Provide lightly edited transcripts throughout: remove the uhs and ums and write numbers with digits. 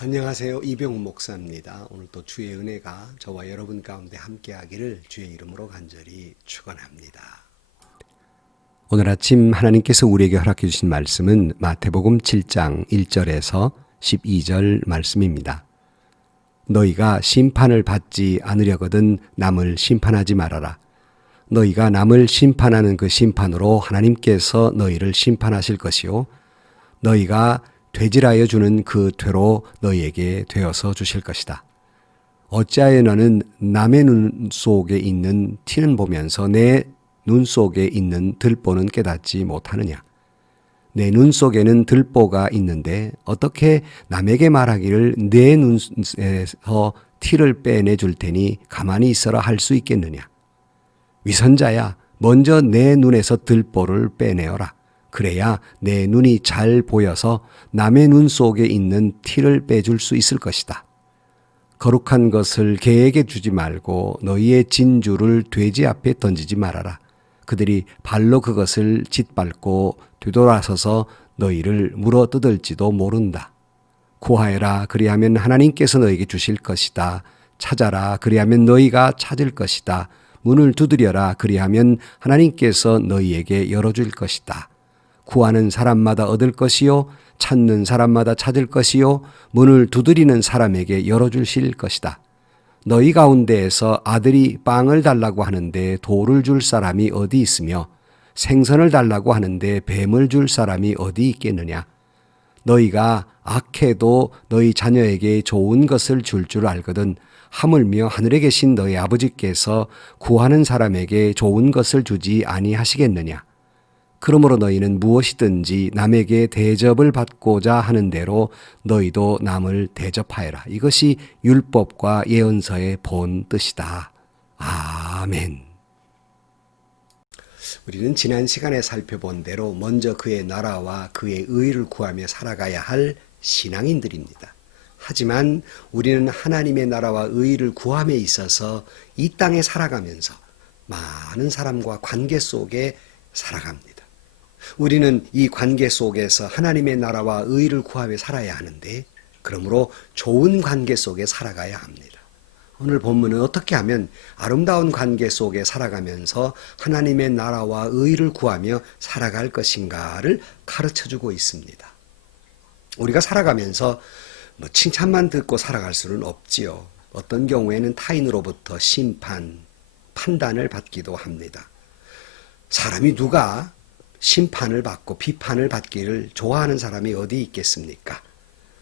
안녕하세요. 이병훈 목사입니다. 오늘 또 주의 은혜가 저와 여러분 가운데 함께하기를 주의 이름으로 간절히 축원합니다. 오늘 아침 하나님께서 우리에게 허락해 주신 말씀은 마태복음 7장 1절에서 12절 말씀입니다. 너희가 심판을 받지 않으려거든 남을 심판하지 말아라. 너희가 남을 심판하는 그 심판으로 하나님께서 너희를 심판하실 것이요 너희가 되질하여 주는 그 퇴로 너희에게 되어서 주실 것이다. 어찌하여 너는 남의 눈 속에 있는 티는 보면서 내 눈 속에 있는 들보는 깨닫지 못하느냐? 내 눈 속에는 들보가 있는데 어떻게 남에게 말하기를 내 눈에서 티를 빼내 줄 테니 가만히 있어라 할 수 있겠느냐? 위선자야, 먼저 내 눈에서 들보를 빼내어라. 그래야 내 눈이 잘 보여서 남의 눈 속에 있는 티를 빼줄 수 있을 것이다. 거룩한 것을 개에게 주지 말고 너희의 진주를 돼지 앞에 던지지 말아라. 그들이 발로 그것을 짓밟고 되돌아서서 너희를 물어 뜯을지도 모른다. 구하여라, 그리하면 하나님께서 너희에게 주실 것이다. 찾아라, 그리하면 너희가 찾을 것이다. 문을 두드려라, 그리하면 하나님께서 너희에게 열어줄 것이다. 구하는 사람마다 얻을 것이요 찾는 사람마다 찾을 것이요 문을 두드리는 사람에게 열어주실 것이다. 너희 가운데에서 아들이 빵을 달라고 하는데 돌을 줄 사람이 어디 있으며 생선을 달라고 하는데 뱀을 줄 사람이 어디 있겠느냐? 너희가 악해도 너희 자녀에게 좋은 것을 줄 줄 알거든 하물며 하늘에 계신 너희 아버지께서 구하는 사람에게 좋은 것을 주지 아니하시겠느냐? 그러므로 너희는 무엇이든지 남에게 대접을 받고자 하는 대로 너희도 남을 대접하여라. 이것이 율법과 예언서의 본 뜻이다. 아멘. 우리는 지난 시간에 살펴본 대로 먼저 그의 나라와 그의 의를 구하며 살아가야 할 신앙인들입니다. 하지만 우리는 하나님의 나라와 의를 구함에 있어서 이 땅에 살아가면서 많은 사람과 관계 속에 살아갑니다. 우리는 이 관계 속에서 하나님의 나라와 의를 구하며 살아야 하는데 그러므로 좋은 관계 속에 살아가야 합니다. 오늘 본문은 어떻게 하면 아름다운 관계 속에 살아가면서 하나님의 나라와 의를 구하며 살아갈 것인가를 가르쳐주고 있습니다. 우리가 살아가면서 칭찬만 듣고 살아갈 수는 없지요. 어떤 경우에는 타인으로부터 심판, 판단을 받기도 합니다. 사람이 누가 심판을 받고 비판을 받기를 좋아하는 사람이 어디 있겠습니까?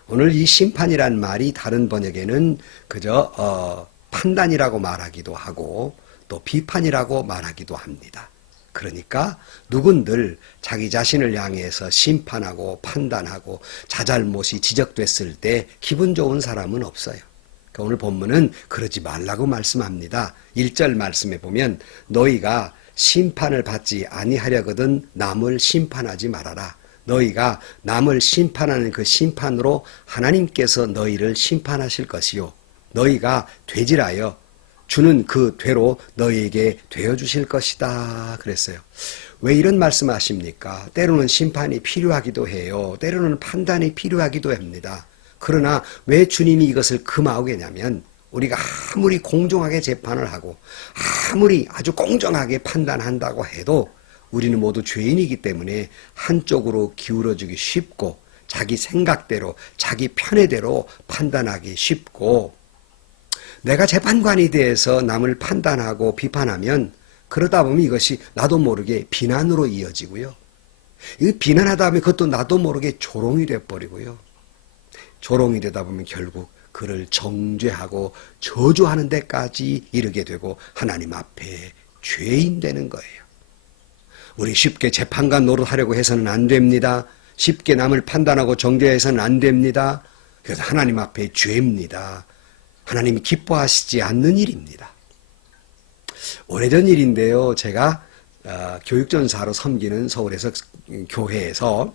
오늘 이 심판이란 말이 다른 번역에는 그저 판단이라고 말하기도 하고 또 비판이라고 말하기도 합니다. 그러니까 누군들 자기 자신을 향해서 심판하고 판단하고 자잘못이 지적됐을 때 기분 좋은 사람은 없어요. 그러니까 오늘 본문은 그러지 말라고 말씀합니다. 1절 말씀에 보면 너희가 심판을 받지 아니하려거든 남을 심판하지 말아라. 너희가 남을 심판하는 그 심판으로 하나님께서 너희를 심판하실 것이요 너희가 되질하여 주는 그 되로 너희에게 되어주실 것이다 그랬어요. 왜 이런 말씀하십니까? 때로는 심판이 필요하기도 해요. 때로는 판단이 필요하기도 합니다. 그러나 왜 주님이 이것을 금하오겠냐면 우리가 아무리 공정하게 재판을 하고 아무리 아주 공정하게 판단한다고 해도 우리는 모두 죄인이기 때문에 한쪽으로 기울어지기 쉽고 자기 생각대로 자기 편의대로 판단하기 쉽고 내가 재판관이 돼서 남을 판단하고 비판하면 그러다 보면 이것이 나도 모르게 비난으로 이어지고요. 이 비난하다 보면 그것도 나도 모르게 조롱이 돼버리고요. 조롱이 되다 보면 결국 그를 정죄하고 저주하는 데까지 이르게 되고 하나님 앞에 죄인 되는 거예요. 우리 쉽게 재판관 노릇하려고 해서는 안 됩니다. 쉽게 남을 판단하고 정죄해서는 안 됩니다. 그래서 하나님 앞에 죄입니다. 하나님이 기뻐하시지 않는 일입니다. 오래전 일인데요. 제가 교육전사로 섬기는 서울에서 교회에서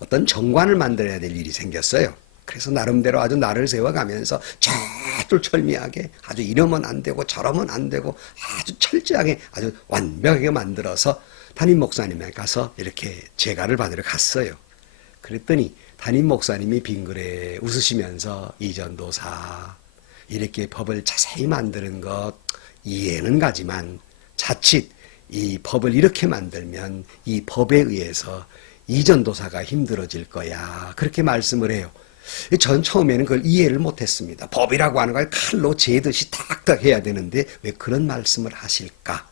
어떤 정관을 만들어야 될 일이 생겼어요. 그래서 나름대로 아주 나를 세워가면서 철두철미하게 아주 이러면 안 되고 저러면 안 되고 아주 철저하게 아주 완벽하게 만들어서 담임 목사님에 가서 이렇게 제가를 받으러 갔어요. 그랬더니 담임 목사님이 빙그레 웃으시면서 이전도사 이렇게 법을 자세히 만드는 것 이해는 가지만 자칫 이 법을 이렇게 만들면 이 법에 의해서 이전도사가 힘들어질 거야. 그렇게 말씀을 해요. 전 처음에는 그걸 이해를 못했습니다. 법이라고 하는 걸 칼로 재듯이 탁탁 해야 되는데 왜 그런 말씀을 하실까?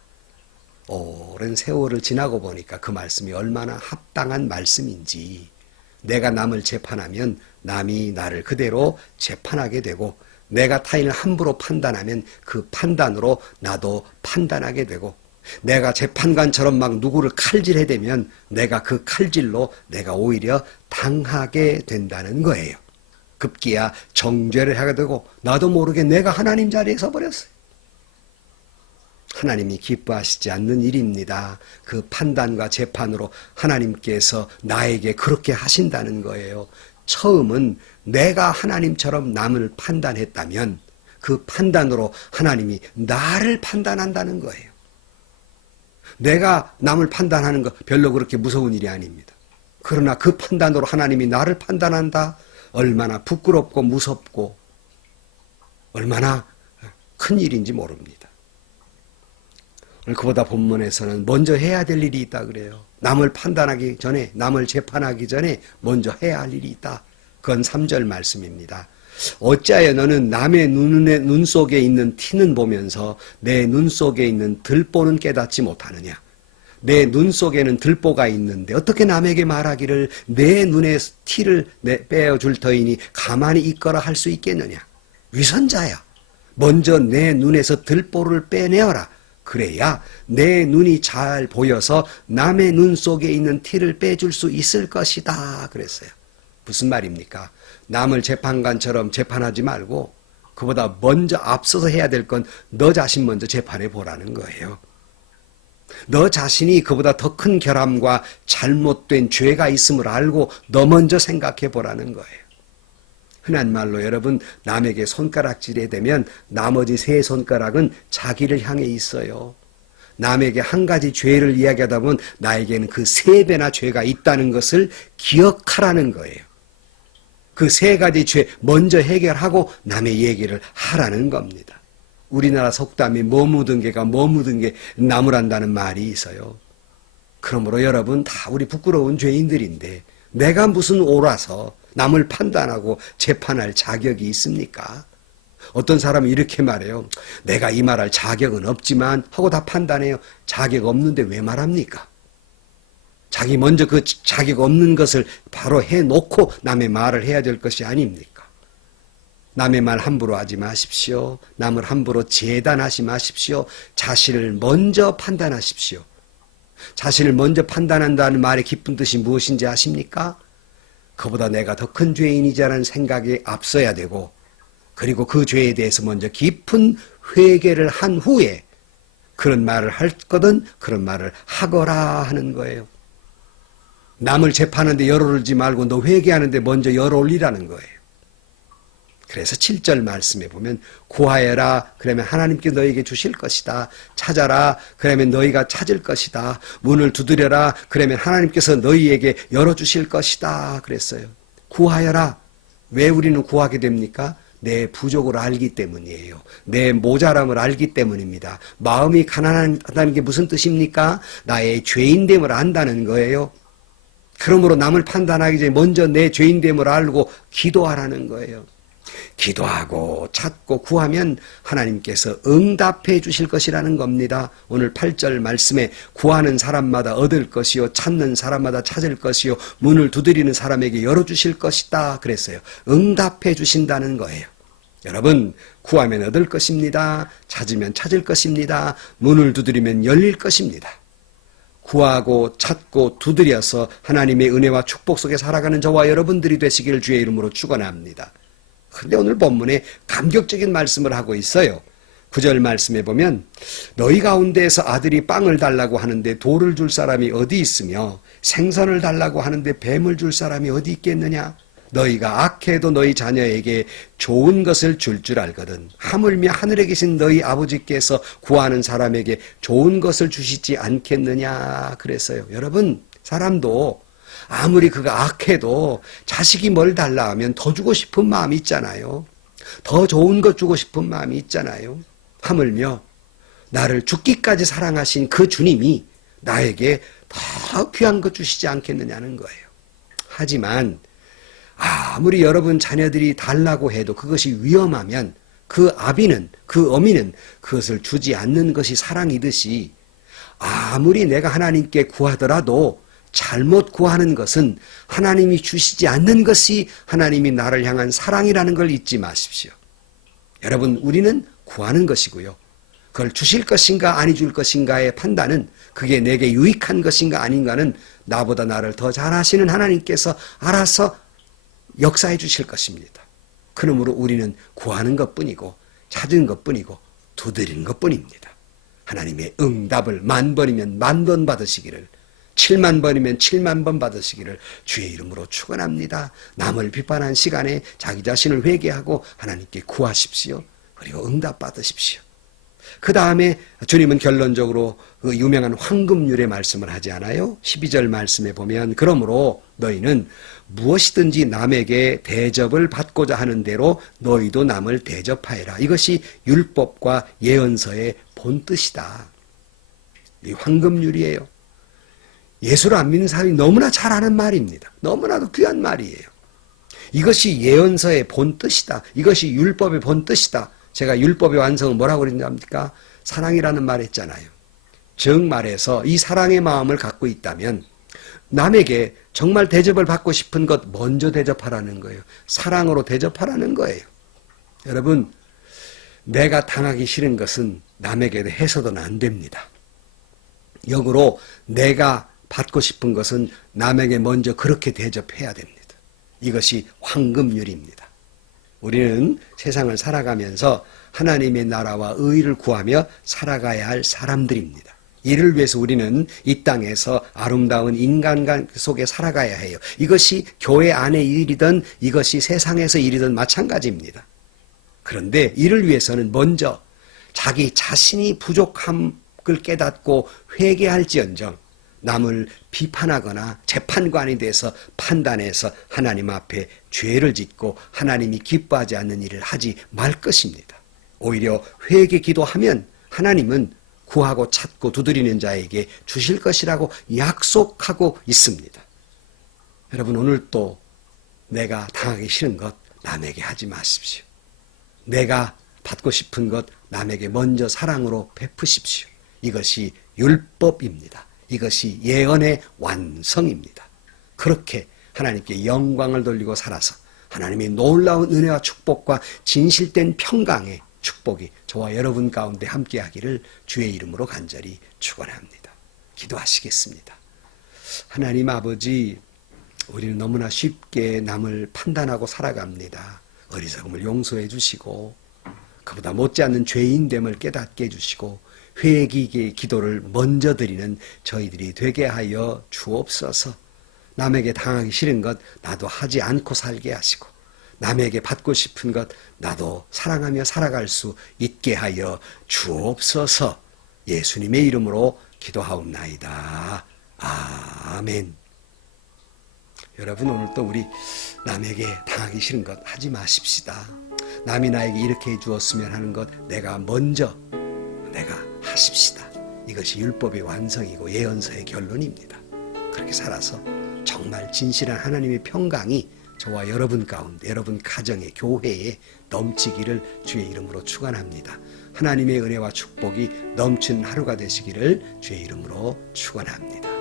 오랜 세월을 지나고 보니까 그 말씀이 얼마나 합당한 말씀인지, 내가 남을 재판하면 남이 나를 그대로 재판하게 되고, 내가 타인을 함부로 판단하면 그 판단으로 나도 판단하게 되고, 내가 재판관처럼 막 누구를 칼질해대면 내가 그 칼질로 내가 오히려 당하게 된다는 거예요. 급기야 정죄를 하게 되고 나도 모르게 내가 하나님 자리에 서버렸어요. 하나님이 기뻐하시지 않는 일입니다. 그 판단과 재판으로 하나님께서 나에게 그렇게 하신다는 거예요. 처음은 내가 하나님처럼 남을 판단했다면 그 판단으로 하나님이 나를 판단한다는 거예요. 내가 남을 판단하는 거 별로 그렇게 무서운 일이 아닙니다. 그러나 그 판단으로 하나님이 나를 판단한다? 얼마나 부끄럽고 무섭고 얼마나 큰 일인지 모릅니다. 오늘 그보다 본문에서는 먼저 해야 될 일이 있다 그래요. 남을 판단하기 전에, 남을 재판하기 전에 먼저 해야 할 일이 있다. 그건 3절 말씀입니다. 어찌하여 너는 남의 눈 속에 있는 티는 보면서 내 눈 속에 있는 들보는 깨닫지 못하느냐. 내 눈 속에는 들보가 있는데 어떻게 남에게 말하기를 내 눈에 티를 빼어줄 터이니 가만히 있거라 할 수 있겠느냐. 위선자야, 먼저 내 눈에서 들보를 빼내어라. 그래야 내 눈이 잘 보여서 남의 눈 속에 있는 티를 빼줄 수 있을 것이다 그랬어요. 무슨 말입니까? 남을 재판관처럼 재판하지 말고 그보다 먼저 앞서서 해야 될 건 너 자신 먼저 재판해 보라는 거예요. 너 자신이 그보다 더 큰 결함과 잘못된 죄가 있음을 알고 너 먼저 생각해 보라는 거예요. 흔한 말로 여러분, 남에게 손가락질이 되면 나머지 세 손가락은 자기를 향해 있어요. 남에게 한 가지 죄를 이야기하다 보면 나에게는 그 3배나 죄가 있다는 것을 기억하라는 거예요. 그 3가지 죄 먼저 해결하고 남의 얘기를 하라는 겁니다. 우리나라 속담이 뭐 묻은 개가 뭐 묻은 게 나무란다는 말이 있어요. 그러므로 여러분 다 우리 부끄러운 죄인들인데 내가 무슨 옳아서 남을 판단하고 재판할 자격이 있습니까? 어떤 사람은 이렇게 말해요. 내가 이 말할 자격은 없지만 하고 다 판단해요. 자격 없는데 왜 말합니까? 자기 먼저 그 자격 없는 것을 바로 해놓고 남의 말을 해야 될 것이 아닙니까? 남의 말 함부로 하지 마십시오. 남을 함부로 재단하지 마십시오. 자신을 먼저 판단하십시오. 자신을 먼저 판단한다는 말의 깊은 뜻이 무엇인지 아십니까? 그보다 내가 더 큰 죄인이자라는 생각에 앞서야 되고, 그리고 그 죄에 대해서 먼저 깊은 회개를 한 후에 그런 말을 할 거든 그런 말을 하거라 하는 거예요. 남을 재판하는데 열 올리지 말고 너 회개하는데 먼저 열 올리라는 거예요. 그래서 7절 말씀에 보면 구하여라 그러면 하나님께 너에게 주실 것이다. 찾아라 그러면 너희가 찾을 것이다. 문을 두드려라 그러면 하나님께서 너희에게 열어주실 것이다 그랬어요. 구하여라. 왜 우리는 구하게 됩니까? 내 부족을 알기 때문이에요. 내 모자람을 알기 때문입니다. 마음이 가난하다는 게 무슨 뜻입니까? 나의 죄인됨을 안다는 거예요. 그러므로 남을 판단하기 전에 먼저 내 죄인됨을 알고 기도하라는 거예요. 기도하고 찾고 구하면 하나님께서 응답해 주실 것이라는 겁니다. 오늘 8절 말씀에 구하는 사람마다 얻을 것이요 찾는 사람마다 찾을 것이요 문을 두드리는 사람에게 열어주실 것이다 그랬어요. 응답해 주신다는 거예요. 여러분, 구하면 얻을 것입니다. 찾으면 찾을 것입니다. 문을 두드리면 열릴 것입니다. 구하고 찾고 두드려서 하나님의 은혜와 축복 속에 살아가는 저와 여러분들이 되시기를 주의 이름으로 축원합니다. 그런데 오늘 본문에 감격적인 말씀을 하고 있어요. 9절 말씀에 보면 너희 가운데에서 아들이 빵을 달라고 하는데 돌을 줄 사람이 어디 있으며 생선을 달라고 하는데 뱀을 줄 사람이 어디 있겠느냐. 너희가 악해도 너희 자녀에게 좋은 것을 줄 알거든 하물며 하늘에 계신 너희 아버지께서 구하는 사람에게 좋은 것을 주시지 않겠느냐 그랬어요. 여러분, 사람도 아무리 그가 악해도 자식이 뭘 달라 하면 더 주고 싶은 마음이 있잖아요. 더 좋은 것 주고 싶은 마음이 있잖아요. 하물며 나를 죽기까지 사랑하신 그 주님이 나에게 더 귀한 것 주시지 않겠느냐는 거예요. 하지만 아무리 여러분 자녀들이 달라고 해도 그것이 위험하면 그 아비는, 그 어미는 그것을 주지 않는 것이 사랑이듯이 아무리 내가 하나님께 구하더라도 잘못 구하는 것은 하나님이 주시지 않는 것이 하나님이 나를 향한 사랑이라는 걸 잊지 마십시오. 여러분, 우리는 구하는 것이고요. 그걸 주실 것인가 아니 줄 것인가의 판단은 그게 내게 유익한 것인가 아닌가는 나보다 나를 더 잘하시는 하나님께서 알아서 역사해 주실 것입니다. 그러므로 우리는 구하는 것뿐이고 찾은 것뿐이고 두드리는 것뿐입니다. 하나님의 응답을 10,000번이면 10,000번 받으시기를, 70,000번이면 70,000번 받으시기를 주의 이름으로 축원합니다. 남을 비판한 시간에 자기 자신을 회개하고 하나님께 구하십시오. 그리고 응답 받으십시오. 그 다음에 주님은 결론적으로 그 유명한 황금률의 말씀을 하지 않아요? 12절 말씀에 보면 그러므로 너희는 무엇이든지 남에게 대접을 받고자 하는 대로 너희도 남을 대접하여라. 이것이 율법과 예언서의 본뜻이다. 이 황금률이에요. 예수를 안 믿는 사람이 너무나 잘 아는 말입니다. 너무나도 귀한 말이에요. 이것이 예언서의 본뜻이다. 이것이 율법의 본뜻이다. 제가 율법의 완성은 뭐라고 그랬습니까? 사랑이라는 말 했잖아요. 즉 말해서 이 사랑의 마음을 갖고 있다면 남에게 정말 대접을 받고 싶은 것 먼저 대접하라는 거예요. 사랑으로 대접하라는 거예요. 여러분, 내가 당하기 싫은 것은 남에게 해서는 안 됩니다. 역으로 내가 받고 싶은 것은 남에게 먼저 그렇게 대접해야 됩니다. 이것이 황금률입니다. 우리는 세상을 살아가면서 하나님의 나라와 의를 구하며 살아가야 할 사람들입니다. 이를 위해서 우리는 이 땅에서 아름다운 인간관 속에 살아가야 해요. 이것이 교회 안의 일이든 이것이 세상에서 일이든 마찬가지입니다. 그런데 이를 위해서는 먼저 자기 자신이 부족함을 깨닫고 회개할지언정 남을 비판하거나 재판관이 돼서 판단해서 하나님 앞에 죄를 짓고 하나님이 기뻐하지 않는 일을 하지 말 것입니다. 오히려 회개 기도하면 하나님은 구하고 찾고 두드리는 자에게 주실 것이라고 약속하고 있습니다. 여러분, 오늘 또 내가 당하기 싫은 것 남에게 하지 마십시오. 내가 받고 싶은 것 남에게 먼저 사랑으로 베푸십시오. 이것이 율법입니다. 이것이 예언의 완성입니다. 그렇게 하나님께 영광을 돌리고 살아서 하나님의 놀라운 은혜와 축복과 진실된 평강의 축복이 저와 여러분 가운데 함께하기를 주의 이름으로 간절히 축원합니다. 기도하시겠습니다. 하나님 아버지, 우리는 너무나 쉽게 남을 판단하고 살아갑니다. 어리석음을 용서해 주시고 그보다 못지않는 죄인됨을 깨닫게 해주시고 회개의 기도를 먼저 드리는 저희들이 되게 하여 주옵소서. 남에게 당하기 싫은 것 나도 하지 않고 살게 하시고 남에게 받고 싶은 것 나도 사랑하며 살아갈 수 있게 하여 주옵소서. 예수님의 이름으로 기도하옵나이다. 아멘. 여러분, 오늘 또 우리 남에게 당하기 싫은 것 하지 마십시다. 남이 나에게 이렇게 해주었으면 하는 것 내가 하십시다. 이것이 율법의 완성이고 예언서의 결론입니다. 그렇게 살아서 정말 진실한 하나님의 평강이 저와 여러분 가운데, 여러분 가정에, 교회에 넘치기를 주의 이름으로 축원합니다. 하나님의 은혜와 축복이 넘치는 하루가 되시기를 주의 이름으로 축원합니다.